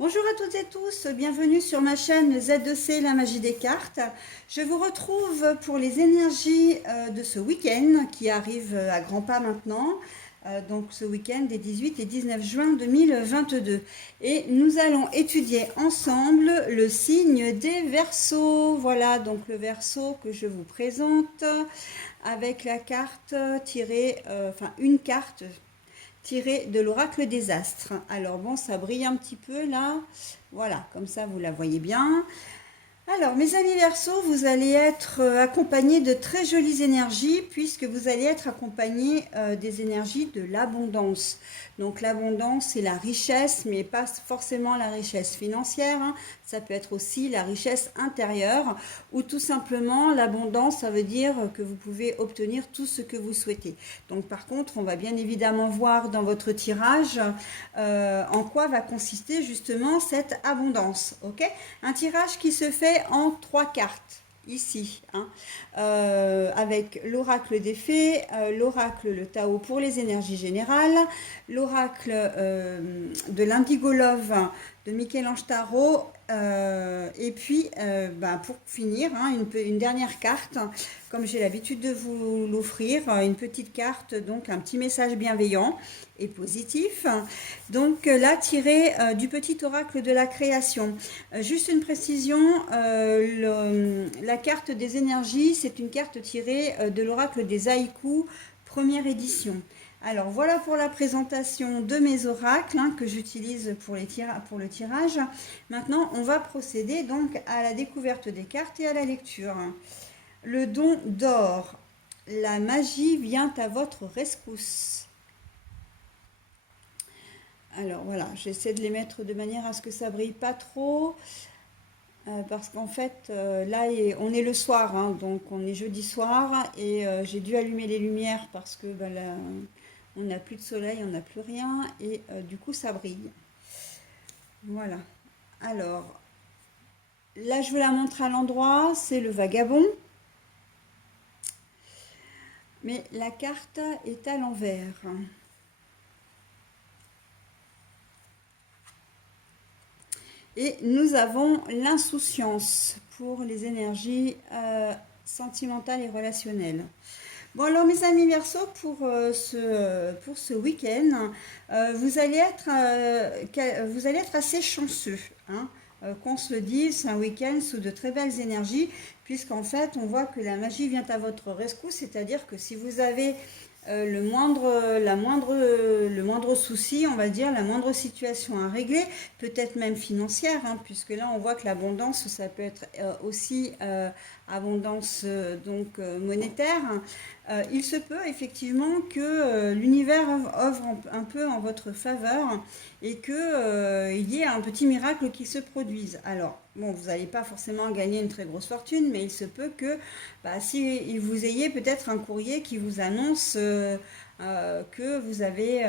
Bonjour à toutes et tous, bienvenue sur ma chaîne Z2C, la magie des cartes. Je vous retrouve pour les énergies de ce week-end qui arrive à grands pas maintenant. Donc ce week-end des 18 et 19 juin 2022. Et nous allons étudier ensemble le signe des Verseaux. Voilà donc le Verseau que je vous présente avec la carte tirée, une carte tirée de l'oracle des astres. Alors bon, ça brille un petit peu là. Voilà, comme ça vous la voyez bien. Alors, mes amis Verseaux, vous allez être accompagnés de très jolies énergies puisque vous allez être accompagnés des énergies de l'abondance. Donc, l'abondance, c'est la richesse, mais pas forcément la richesse financière. Hein. Ça peut être aussi la richesse intérieure ou tout simplement l'abondance, ça veut dire que vous pouvez obtenir tout ce que vous souhaitez. Donc, par contre, on va bien évidemment voir dans votre tirage en quoi va consister justement cette abondance. Ok ? Un tirage qui se fait en 3 cartes ici, hein, avec l'oracle des fées, l'oracle le Tao pour les énergies générales, l'oracle de l'Indigo Love de Michel-Ange Tarot, et puis pour finir, hein, une dernière carte, comme j'ai l'habitude de vous l'offrir, une petite carte, donc un petit message bienveillant et positif. Donc là, tiré du petit oracle de la création. Juste une précision, la carte des énergies, c'est une carte tirée de l'oracle des haïkus, première édition. Alors voilà pour la présentation de mes oracles hein, que j'utilise pour le tirage. Maintenant, on va procéder donc à la découverte des cartes et à la lecture. Le don d'or. La magie vient à votre rescousse. Alors voilà, j'essaie de les mettre de manière à ce que ça brille pas trop. Parce qu'en fait, là, on est le soir, hein, donc on est jeudi soir, et j'ai dû allumer les lumières parce que là, on n'a plus de soleil, on n'a plus rien, et du coup, ça brille. Voilà. Alors, là, je vous la montre à l'endroit, c'est le vagabond. Mais la carte est à l'envers. Et nous avons l'insouciance pour les énergies sentimentales et relationnelles. Bon alors mes amis Verseaux, pour ce week-end, vous allez être assez chanceux. Hein, qu'on se le dise, c'est un week-end sous de très belles énergies, puisqu'en fait on voit que la magie vient à votre rescousse, c'est-à-dire que si vous avez le moindre souci, on va dire, la moindre situation à régler, peut-être même financière, hein, puisque là on voit que l'abondance, ça peut être aussi abondance monétaire. Il se peut effectivement que l'univers œuvre un peu en votre faveur et qu'il y ait un petit miracle qui se produise. Alors, bon, vous n'allez pas forcément gagner une très grosse fortune, mais il se peut que si vous ayez peut-être un courrier qui vous annonce que vous avez,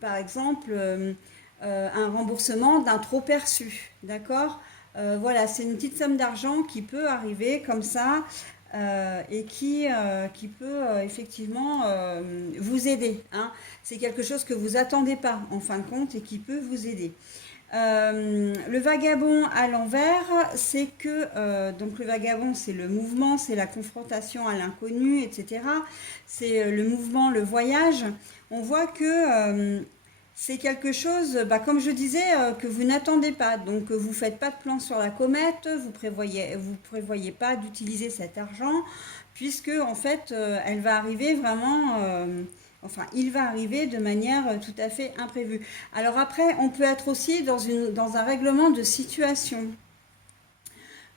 par exemple, un remboursement d'un trop perçu, d'accord. Voilà, c'est une petite somme d'argent qui peut arriver comme ça et qui peut effectivement vous aider. Hein. C'est quelque chose que vous attendez pas en fin de compte et qui peut vous aider. Le vagabond à l'envers, c'est que donc le vagabond, c'est le mouvement, c'est la confrontation à l'inconnu, etc. C'est le mouvement, le voyage. On voit que c'est quelque chose, comme je disais, que vous n'attendez pas. Donc vous ne faites pas de plan sur la comète, vous prévoyez pas d'utiliser cet argent, puisque en fait, elle va arriver vraiment. Il va arriver de manière tout à fait imprévue. Alors après, on peut être aussi dans un règlement de situation.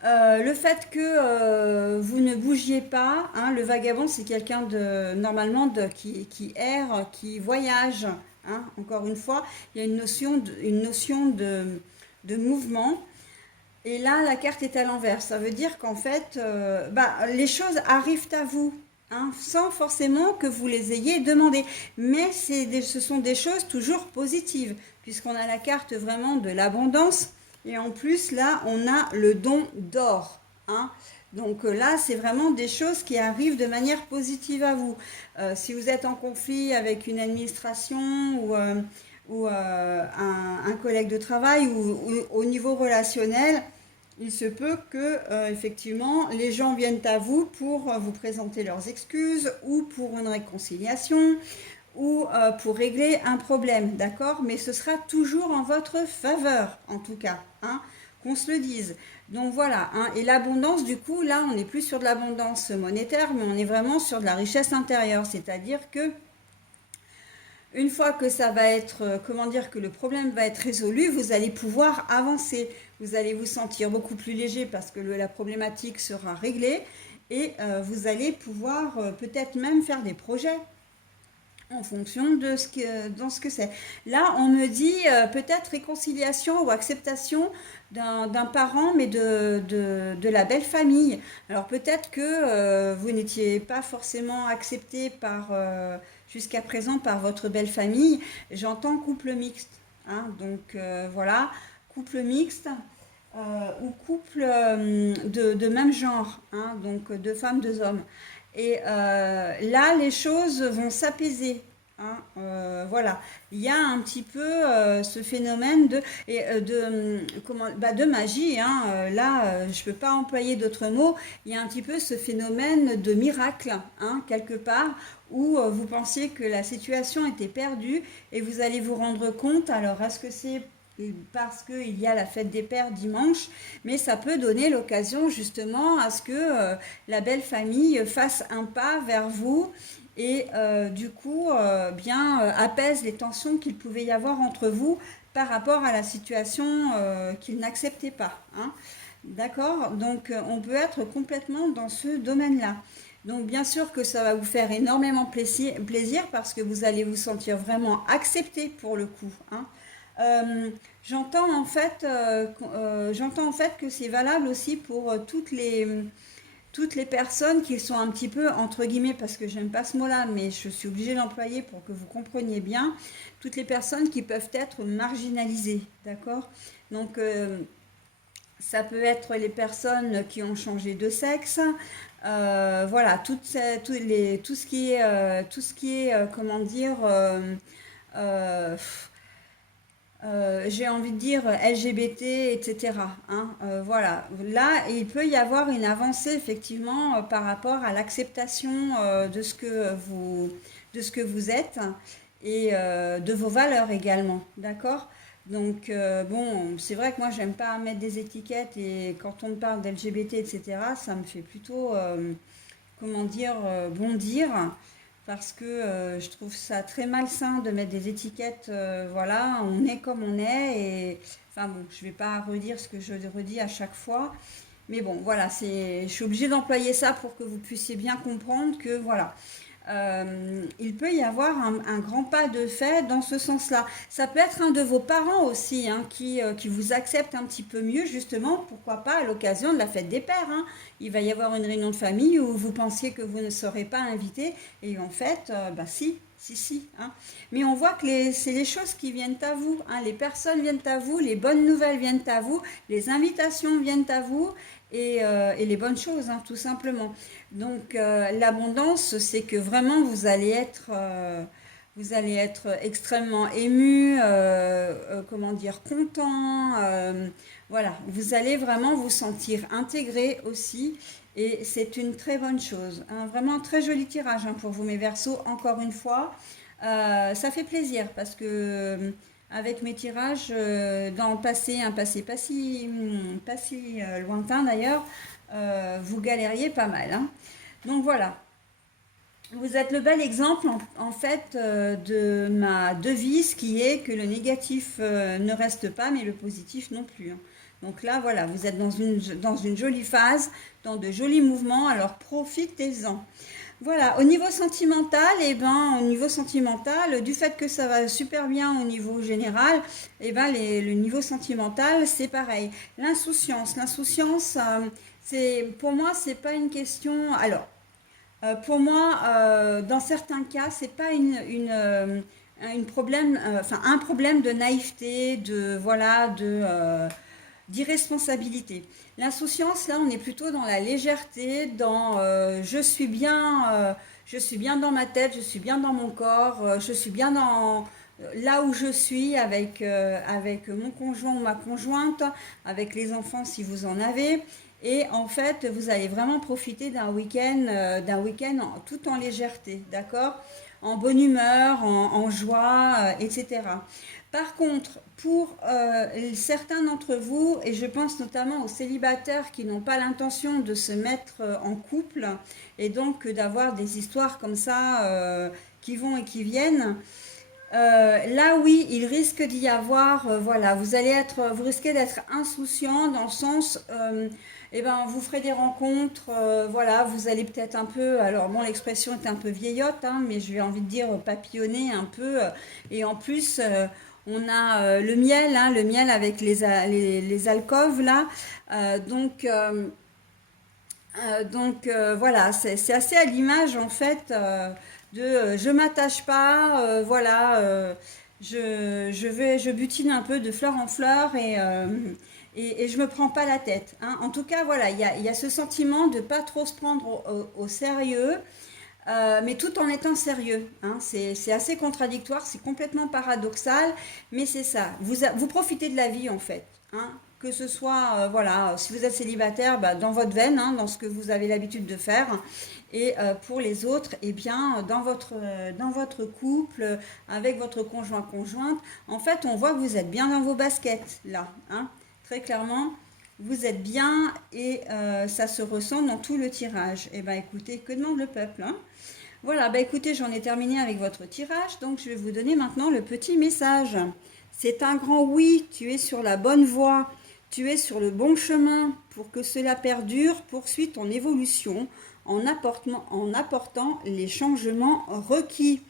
Le fait que vous ne bougiez pas, hein, le vagabond c'est quelqu'un qui erre, qui voyage. Hein, encore une fois, il y a une notion de mouvement. Et là, la carte est à l'envers. Ça veut dire qu'en fait, les choses arrivent à vous. Hein, sans forcément que vous les ayez demandées. Mais ce sont des choses toujours positives, puisqu'on a la carte vraiment de l'abondance. Et en plus, là, on a le don d'or. Hein. Donc là, c'est vraiment des choses qui arrivent de manière positive à vous. Si vous êtes en conflit avec une administration ou un collègue de travail ou au niveau relationnel, il se peut que effectivement les gens viennent à vous pour vous présenter leurs excuses ou pour une réconciliation ou pour régler un problème, d'accord? Mais ce sera toujours en votre faveur, en tout cas, hein, qu'on se le dise. Donc voilà, hein, et l'abondance, du coup, là, on n'est plus sur de l'abondance monétaire, mais on est vraiment sur de la richesse intérieure, c'est-à-dire que une fois que ça va être, comment dire, que le problème va être résolu, vous allez pouvoir avancer. Vous allez vous sentir beaucoup plus léger parce que la problématique sera réglée et vous allez pouvoir peut-être même faire des projets en fonction de dans ce que c'est. Là, on me dit peut-être réconciliation ou acceptation d'un parent, mais de la belle famille. Alors peut-être que vous n'étiez pas forcément accepté jusqu'à présent par votre belle famille. J'entends couple mixte, hein, donc voilà, couple mixte. Ou couple de même genre, hein, donc deux femmes, deux hommes. Et là, les choses vont s'apaiser, hein, voilà, il y a un petit peu ce phénomène de magie, hein, là, je ne peux pas employer d'autres mots. Il y a un petit peu ce phénomène de miracle, hein, quelque part, où vous pensiez que la situation était perdue et vous allez vous rendre compte. Alors, est-ce que c'est parce qu'il y a la fête des pères dimanche, mais ça peut donner l'occasion justement à ce que la belle famille fasse un pas vers vous et du coup apaise les tensions qu'il pouvait y avoir entre vous par rapport à la situation qu'il n'acceptait pas, hein. D'accord? Donc on peut être complètement dans ce domaine-là. Donc bien sûr que ça va vous faire énormément plaisir parce que vous allez vous sentir vraiment accepté pour le coup, hein. Euh, j'entends en fait que c'est valable aussi pour toutes les personnes qui sont un petit peu, entre guillemets, parce que j'aime pas ce mot-là, mais je suis obligée d'employer pour que vous compreniez bien, toutes les personnes qui peuvent être marginalisées, d'accord? Donc, ça peut être les personnes qui ont changé de sexe, voilà, tout ce qui est comment dire, euh, j'ai envie de dire LGBT, etc., hein, voilà. Là, il peut y avoir une avancée effectivement par rapport à l'acceptation de ce que vous êtes et de vos valeurs également, d'accord? Donc, bon, c'est vrai que moi, j'aime pas mettre des étiquettes et quand on me parle d'LGBT, etc., ça me fait plutôt, comment dire, bondir parce que je trouve ça très malsain de mettre des étiquettes, voilà, on est comme on est, et enfin bon, je vais pas redire ce que je redis à chaque fois, mais bon, voilà, je suis obligée d'employer ça pour que vous puissiez bien comprendre que voilà, il peut y avoir un grand pas de fait dans ce sens-là. Ça peut être un de vos parents aussi, hein, qui vous accepte un petit peu mieux, justement, pourquoi pas à l'occasion de la fête des pères, hein. Il va y avoir une réunion de famille où vous pensiez que vous ne serez pas invité, et en fait, bah si, hein. Mais on voit que c'est les choses qui viennent à vous, hein. Les personnes viennent à vous, les bonnes nouvelles viennent à vous, les invitations viennent à vous, et les bonnes choses, hein, tout simplement. Donc l'abondance, c'est que vraiment vous allez être extrêmement ému, comment dire, content. Voilà, vous allez vraiment vous sentir intégré aussi. Et c'est une très bonne chose. Vraiment un très joli tirage, hein, pour vous, mes Verseaux, encore une fois. Ça fait plaisir parce que avec mes tirages dans le passé, un passé pas si lointain d'ailleurs, vous galériez pas mal, hein. Donc voilà, vous êtes le bel exemple en fait de ma devise qui est que le négatif ne reste pas, mais le positif non plus, hein. Donc là, voilà, vous êtes dans une jolie phase, dans de jolis mouvements, alors profitez-en. Voilà, au niveau sentimental, au niveau sentimental, du fait que ça va super bien au niveau général, le niveau sentimental, c'est pareil. L'insouciance, pour moi, c'est pas une question. Alors, pour moi, dans certains cas, c'est pas un problème de naïveté, d'irresponsabilité. L'insouciance, là, on est plutôt dans la légèreté, dans je suis bien dans ma tête, je suis bien dans mon corps, je suis bien là où je suis avec mon conjoint ou ma conjointe, avec les enfants si vous en avez. Et en fait, vous allez vraiment profiter d'un week-end tout en légèreté, d'accord? En bonne humeur, en joie, etc. Par contre, pour certains d'entre vous, et je pense notamment aux célibataires qui n'ont pas l'intention de se mettre en couple, et donc d'avoir des histoires comme ça qui vont et qui viennent, là oui, il risque d'y avoir, voilà, vous risquez d'être insouciant dans le sens, eh ben, vous ferez des rencontres, voilà, vous allez peut-être un peu, alors bon, l'expression est un peu vieillotte, hein, mais j'ai envie de dire papillonner un peu, et en plus, on a le miel avec les alcôves là, donc. Voilà, c'est assez à l'image en fait de je m'attache pas, voilà, je butine un peu de fleur en fleur et je me prends pas la tête, hein. En tout cas, voilà, il y a ce sentiment de pas trop se prendre au sérieux, mais tout en étant sérieux, hein. C'est assez contradictoire, c'est complètement paradoxal, mais c'est ça. Vous profitez de la vie en fait, hein. Que ce soit, voilà, si vous êtes célibataire, bah, dans votre veine, hein, dans ce que vous avez l'habitude de faire, et pour les autres, eh bien, dans votre couple, avec votre conjointe, en fait, on voit que vous êtes bien dans vos baskets, là, hein, très clairement. Vous êtes bien et ça se ressent dans tout le tirage. Eh bien, écoutez, que demande le peuple, hein? Voilà, bah écoutez, j'en ai terminé avec votre tirage, donc je vais vous donner maintenant le petit message. C'est un grand oui, tu es sur la bonne voie, tu es sur le bon chemin. Pour que cela perdure, poursuis ton évolution en apportant les changements requis.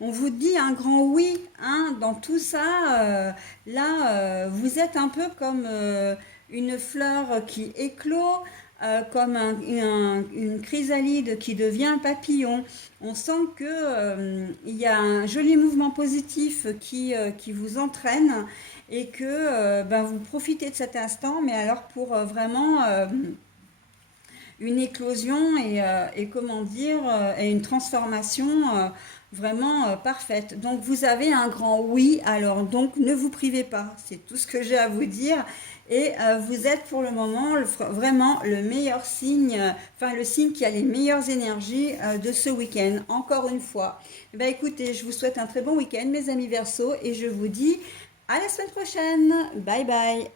On vous dit un grand oui, hein, dans tout ça. Là, vous êtes un peu comme une fleur qui éclot, comme une chrysalide qui devient un papillon. On sent que il y a un joli mouvement positif qui vous entraîne et que ben, vous profitez de cet instant, mais alors pour vraiment une éclosion et comment dire, et une transformation vraiment parfaite. Donc vous avez un grand oui, alors donc ne vous privez pas, c'est tout ce que j'ai à vous dire. Et vous êtes pour le moment vraiment le meilleur signe, enfin le signe qui a les meilleures énergies de ce week-end, encore une fois. Eh bien, écoutez, je vous souhaite un très bon week-end mes amis Verseaux et je vous dis à la semaine prochaine. Bye bye.